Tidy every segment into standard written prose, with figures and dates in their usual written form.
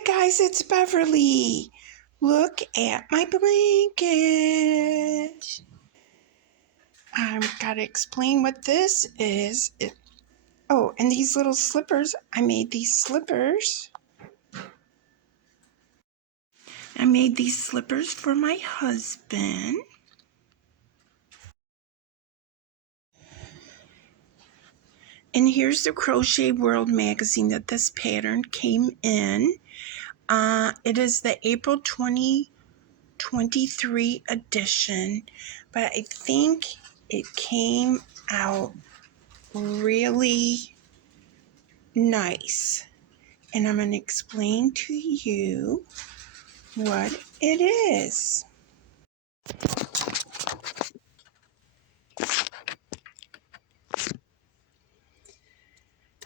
Hi guys, it's Beverly. Look at my blanket. I've got to explain what this is. Oh, and these little slippers. I made these slippers. I made these slippers for my husband. And here's the Crochet-World magazine that this pattern came in. It is the April 2023 edition, but I think it came out really nice. And I'm going to explain to you what it is.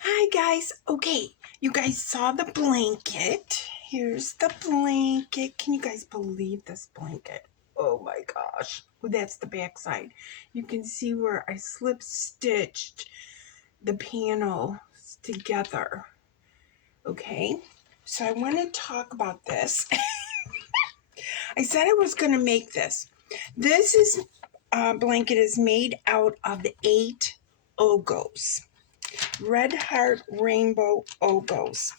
Hi guys. Okay, you guys saw the blanket. Here's the blanket. Can you guys believe this blanket? Oh my gosh. That's the back side. You can see where I slip stitched the panels together. Okay, so I want to talk about this. I said I was going to make this. This is blanket is made out of 8 Ogos, red heart rainbow Ogos.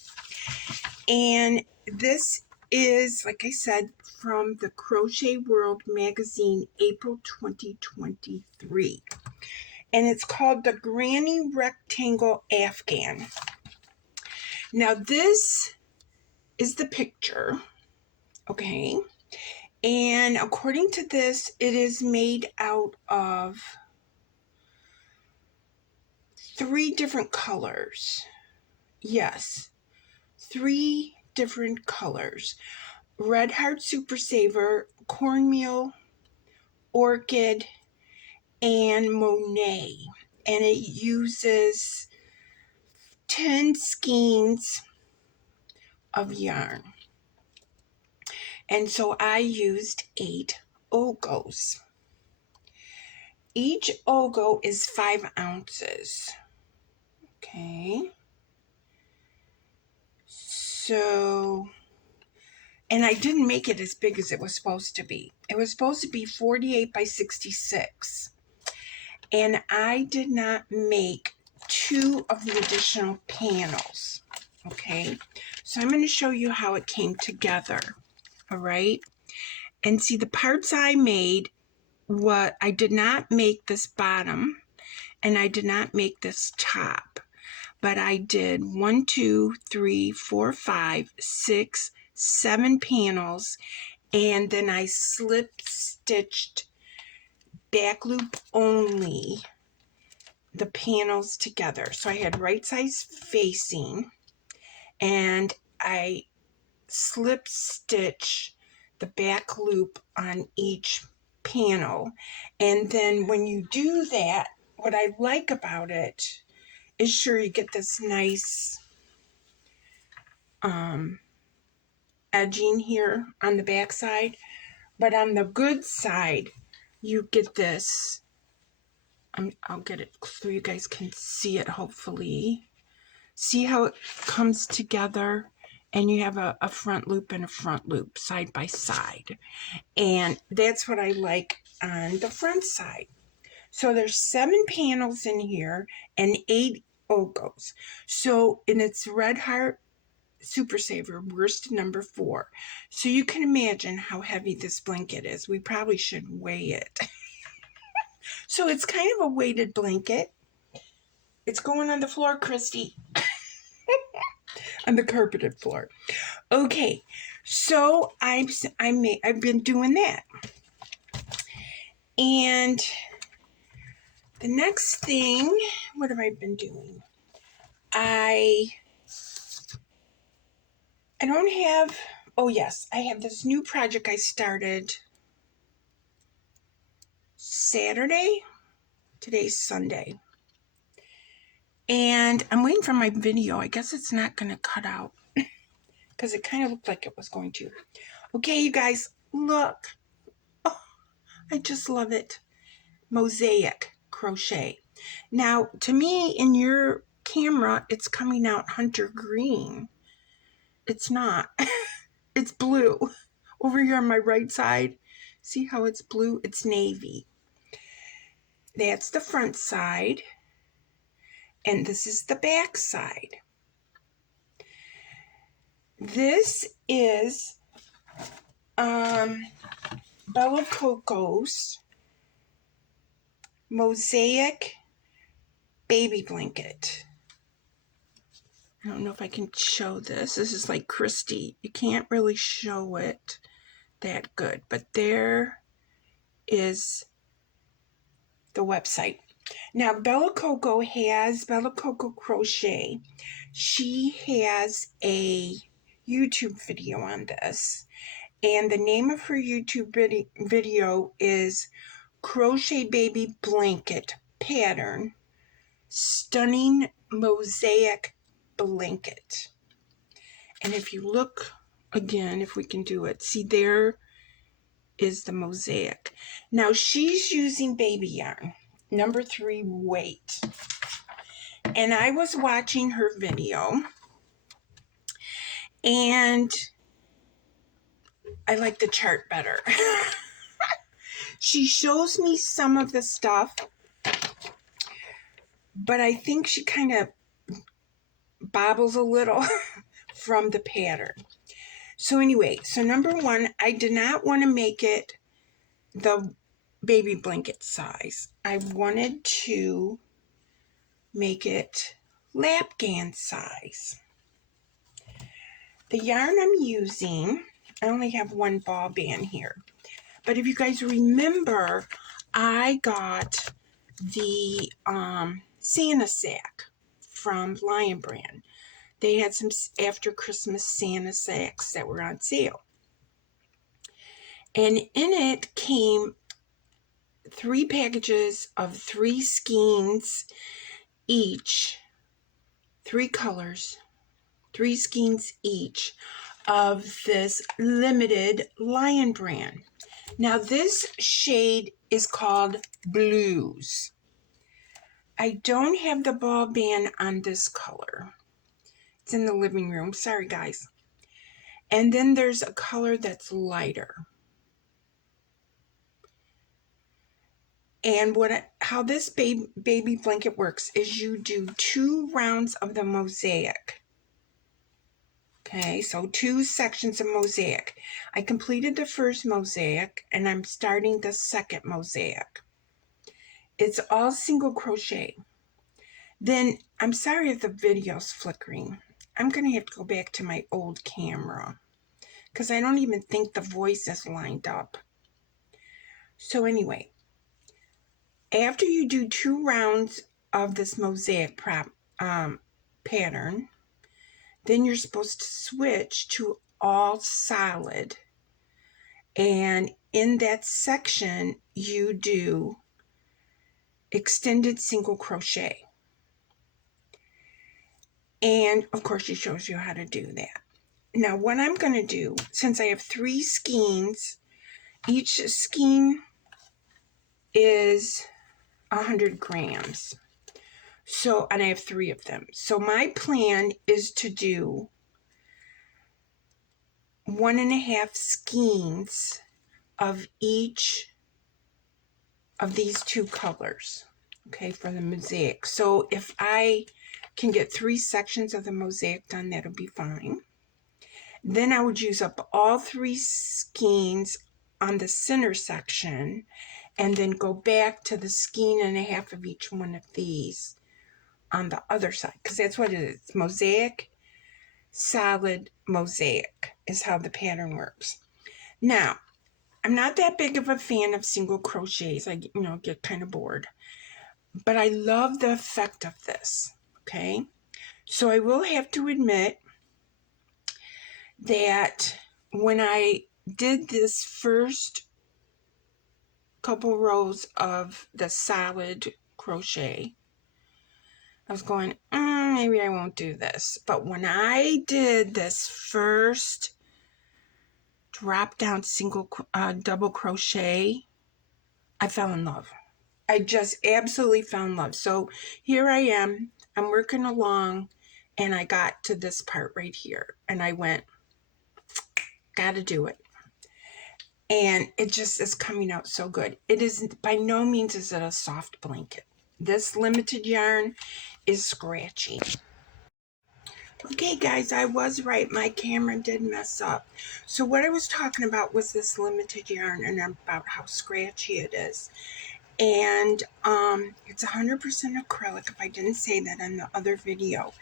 And this is, like I said, from the Crochet-World magazine, April 2023. And it's called the Granny Rectangle Afghan. Now this is the picture, okay? And according to this, it is made out of 3 different colors. Yes, 3 different colors. Red Heart Super Saver, Cornmeal, Orchid, and Monet. And it uses 10 skeins of yarn. And so I used 8 Ogos. Each Ogo is 5 ounces. Okay. So, and I didn't make it as big as it was supposed to be. It was supposed to be 48 by 66. And I did not make 2 of the additional panels. Okay. So I'm going to show you how it came together. All right. And see, the parts I made, I did not make this bottom and I did not make this top, but I did 1, 2, 3, 4, 5, 6, 7 panels, and then I slip stitched back loop only the panels together. So I had right size facing, and I slip stitch the back loop on each panel. And then when you do that, what I like about it is, sure, you get this nice edging here on the back side, but on the good side you get this. I'll get it so you guys can see it, hopefully. See how it comes together, and you have a front loop and a front loop side by side. And that's what I like on the front side. So there's 7 panels in here and 8 Ogos. So, and it's Red Heart Super Saver, worsted number 4. So you can imagine how heavy this blanket is. We probably should weigh it. So it's kind of a weighted blanket. It's going on the floor, Christy. On the carpeted floor. Okay, so I've been doing that. And the next thing, what have I been doing? I don't have, oh yes, I have this new project I started Saturday. Today's Sunday. And I'm waiting for my video. I guess it's not going to cut out because it kind of looked like it was going to. Okay, you guys, look. Oh, I just love it. Mosaic crochet. Now, to me, in your camera, it's coming out hunter green. It's not. It's blue. Over here on my right side, see how it's blue? It's navy. That's the front side, and this is the back side. This is Bella Coco's Mosaic Baby Blanket. I don't know if I can show this. This is like Christy. You can't really show it that good, but there is the website. Now, Bella Coco has Bella Coco Crochet. She has a YouTube video on this, and the name of her YouTube video is Crochet Baby Blanket Pattern Stunning Mosaic Blanket. And if you look again, if we can do it, see there is the mosaic. Now she's using baby yarn, number 3 weight. And I was watching her video, and I like the chart better. She shows me some of the stuff, but I think she kind of bobbles a little from the pattern. So anyway, so number 1, I did not want to make it the baby blanket size. I wanted to make it Lapghan size. The yarn I'm using, I only have 1 ball band here. But if you guys remember, I got the Santa sack from Lion Brand. They had some after Christmas Santa sacks that were on sale. And in it came 3 packages of 3 skeins each, 3 colors, 3 skeins each of this limited Lion Brand. Now this shade is called Blues. I don't have the ball band on this color. It's in the living room. Sorry, guys. And then there's a color that's lighter. And how this baby blanket works is you do 2 rounds of the mosaic. Okay, so 2 sections of mosaic. I completed the first mosaic, and I'm starting the second mosaic. It's all single crochet. Then, I'm sorry if the video's flickering. I'm going to have to go back to my old camera, because I don't even think the voice is lined up. So anyway, after you do 2 rounds of this mosaic pattern, then you're supposed to switch to all solid. And in that section, you do extended single crochet. And of course, she shows you how to do that. Now, what I'm going to do, since I have 3 skeins, each skein is 100 grams. So, and I have 3 of them. So my plan is to do 1.5 skeins of each of these 2 colors, okay, for the mosaic. So if I can get 3 sections of the mosaic done, that'll be fine. Then I would use up all 3 skeins on the center section, and then go back to the 1.5 skeins of each one of these on the other side, because that's what it is. Mosaic, solid, mosaic is how the pattern works. Now, I'm not that big of a fan of single crochets. I get kind of bored. But I love the effect of this, okay? So I will have to admit that when I did this first couple rows of the solid crochet, I was going, maybe I won't do this. But when I did this first drop down double crochet, I fell in love. I just absolutely fell in love. So here I am. I'm working along, and I got to this part right here, and I went, gotta do it. And it just is coming out so good. It isn't, by no means is it a soft blanket. This limited yarn is scratchy. Okay guys, I was right. My camera did mess up. So what I was talking about was this limited yarn and about how scratchy it is. And it's 100% acrylic, if I didn't say that in the other video.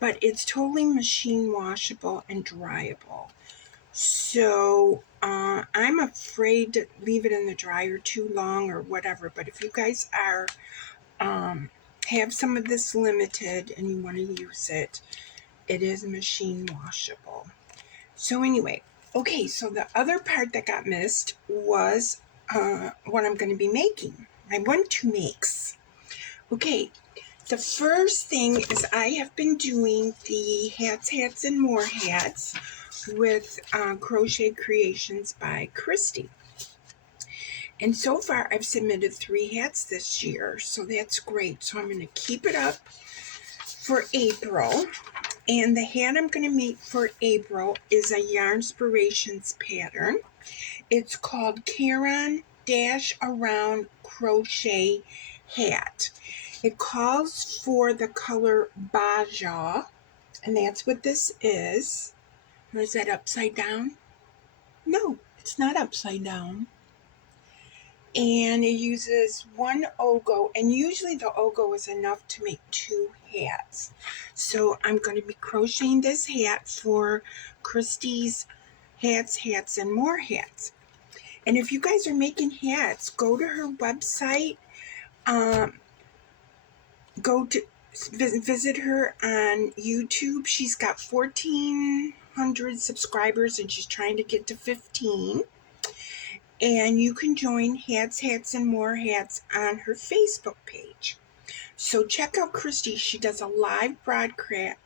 But it's totally machine washable and dryable. So I'm afraid to leave it in the dryer too long or whatever. But if you guys are have some of this limited and you want to use it, it is machine washable. So anyway, okay, so the other part that got missed was what I'm going to be making. My 1-2 makes. Okay, the first thing is I have been doing the hats, and more hats with Crochet Creations by Christy. And so far I've submitted 3 hats this year, so that's great. So I'm going to keep it up for April. And the hat I'm going to make for April is a Yarnspirations pattern. It's called Caron Around Crochet Hat. It calls for the color Baja, and that's what this is. Or is that upside down? No, it's not upside down. And it uses 1 Ogo, and usually the Ogo is enough to make 2 hats. So I'm going to be crocheting this hat for Christy's hats, and more hats. And if you guys are making hats, go to her website. Go to visit her on YouTube. She's got 1,400 subscribers, and she's trying to get to 15. And you can join hats, and more hats on her Facebook page. So check out Christy. She does a live broadcast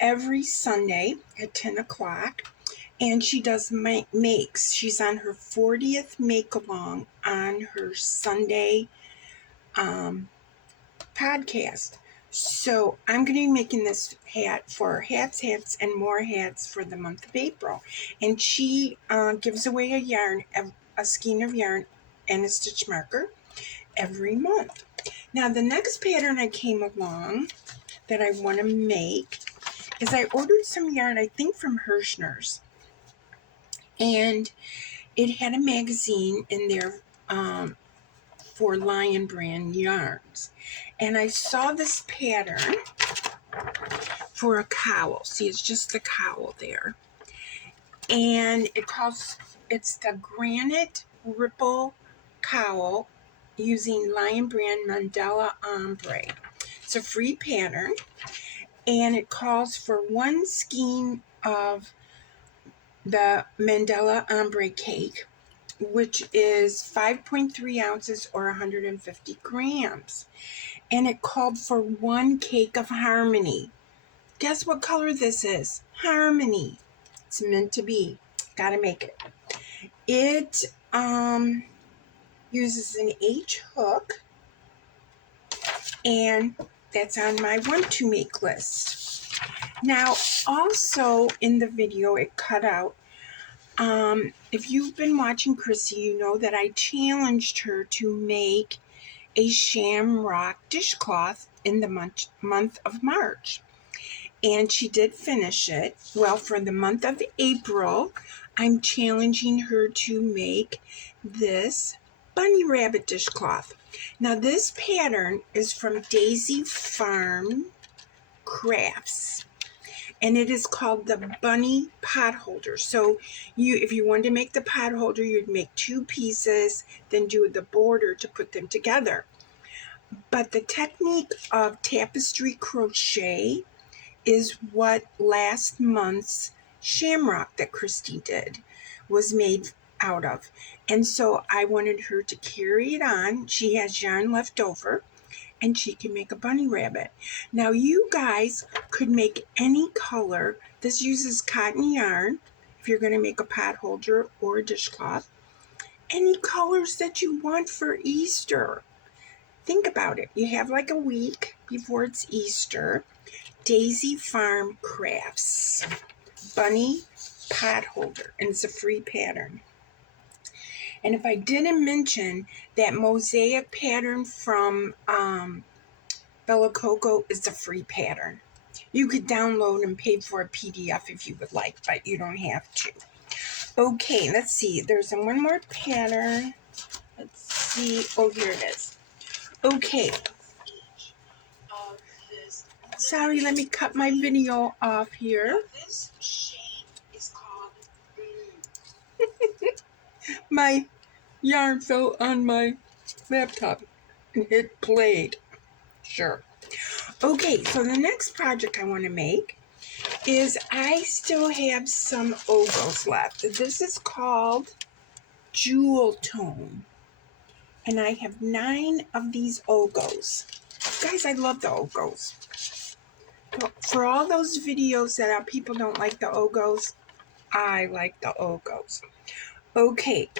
every Sunday at 10 o'clock. And she does makes. She's on her 40th make-along on her Sunday podcast. So I'm going to be making this hat for hats, and more hats for the month of April. And she gives away a skein of yarn, and a stitch marker every month. Now the next pattern I came along that I want to make is I ordered some yarn, I think from Hirschner's. And it had a magazine in there for Lion Brand yarns. And I saw this pattern for a cowl. See, it's just the cowl there. And it's the Granite Ripple Cowl using Lion Brand Mandala Ombre. It's a free pattern. And it calls for 1 skein of the Mandala Ombre cake, which is 5.3 ounces or 150 grams. And it called for 1 cake of Harmony. Guess what color this is? Harmony. It's meant to be. Gotta make it. It uses an H hook, and that's on my 1-2 make list. Now, also in the video, it cut out. If you've been watching Chrissy, you know that I challenged her to make a shamrock dishcloth in the month of March. And she did finish it. Well, for the month of April, I'm challenging her to make this bunny rabbit dishcloth. Now, this pattern is from Daisy Farm Crafts. And it is called the bunny potholder. So if you wanted to make the potholder, you'd make 2 pieces, then do the border to put them together. But the technique of tapestry crochet is what last month's shamrock that Christy did was made out of. And so I wanted her to carry it on. She has yarn left over, and she can make a bunny rabbit. Now you guys could make any color. This uses cotton yarn if you're going to make a pot holder or a dishcloth. Any colors that you want for Easter. think about it. You have like a week before it's Easter. Daisy Farm Crafts Bunny Potholder, and it's a free pattern. And if I didn't mention that mosaic pattern from Bella Coco is a free pattern. You could download and pay for a PDF if you would like, but you don't have to. Okay, let's see. There's one more pattern. Let's see. Oh, here it is. Okay. Sorry, let me cut my video off here. This shade is called my yarn fell on my laptop and it played. Sure. Okay, so the next project I want to make is I still have some Ogos left. This is called Jewel Tone. And I have 9 of these Ogos. Guys, I love the Ogos. For all those videos that people don't like the Ogos, I like the Ogos. Okay,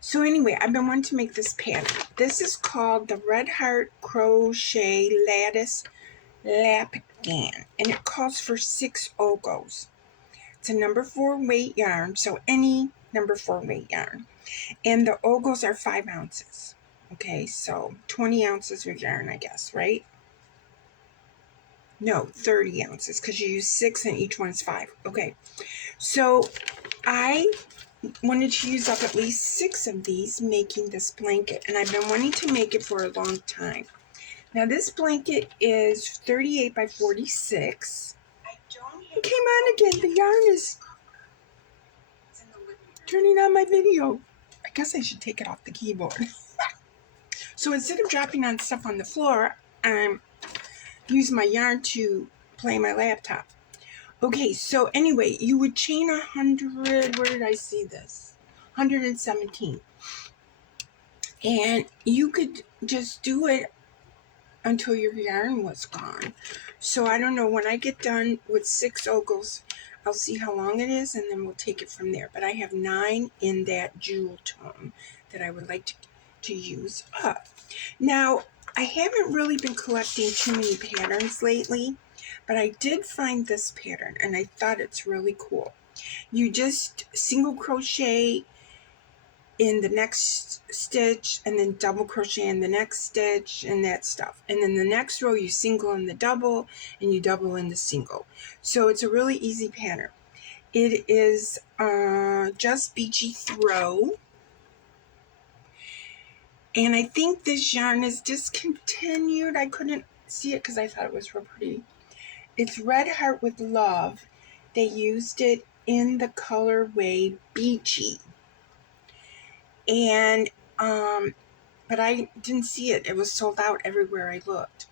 so anyway, I've been wanting to make this pattern. This is called the Red Heart Crochet Lattice Lapghan, and it calls for 6 Ogos. It's a number 4 weight yarn, so any number 4 weight yarn. And the Ogos are 5 ounces. Okay, so 20 ounces of yarn, I guess, right? No, 30 ounces, because you use 6 and each one's 5. Okay, so I wanted to use up at least 6 of these making this blanket, and I've been wanting to make it for a long time. Now this blanket is 38 by 46. It came on again. The yarn is turning on my video. I guess I should take it off the keyboard. So instead of dropping on stuff on the floor, I'm using my yarn to play my laptop. Okay, so anyway, you would chain 100, where did I see this? 117. And you could just do it until your yarn was gone. So I don't know, when I get done with 6 Ogos, I'll see how long it is and then we'll take it from there. But I have 9 in that jewel tone that I would like to use up. Now, I haven't really been collecting too many patterns lately, but I did find this pattern and I thought it's really cool. You just single crochet in the next stitch and then double crochet in the next stitch and that stuff. And then the next row you single in the double and you double in the single. So it's a really easy pattern. It is just Beachy throw. And I think this yarn is discontinued. I couldn't see it because I thought it was real pretty. It's Red Heart with Love. They used it in the colorway Beachy. And, but I didn't see it. It was sold out everywhere I looked.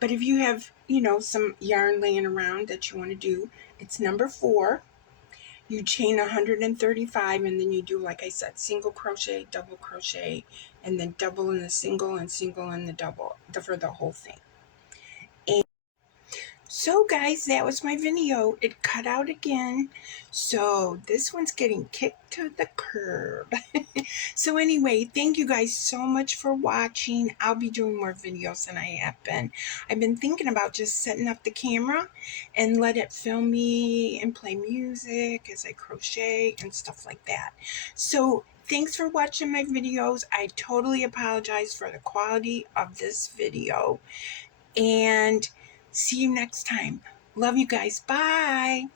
But if you have, you know, some yarn laying around that you want to do, it's number 4. You chain 135 and then you do, like I said, single crochet, double crochet, and then double in the single and single in the double for the whole thing. And so guys, that was my video. It cut out again. So this one's getting kicked to the curb. So anyway, thank you guys so much for watching. I'll be doing more videos than I have been. I've been thinking about just setting up the camera and let it film me and play music as I crochet and stuff like that. So thanks for watching my videos. I totally apologize for the quality of this video. And see you next time. Love you guys. Bye.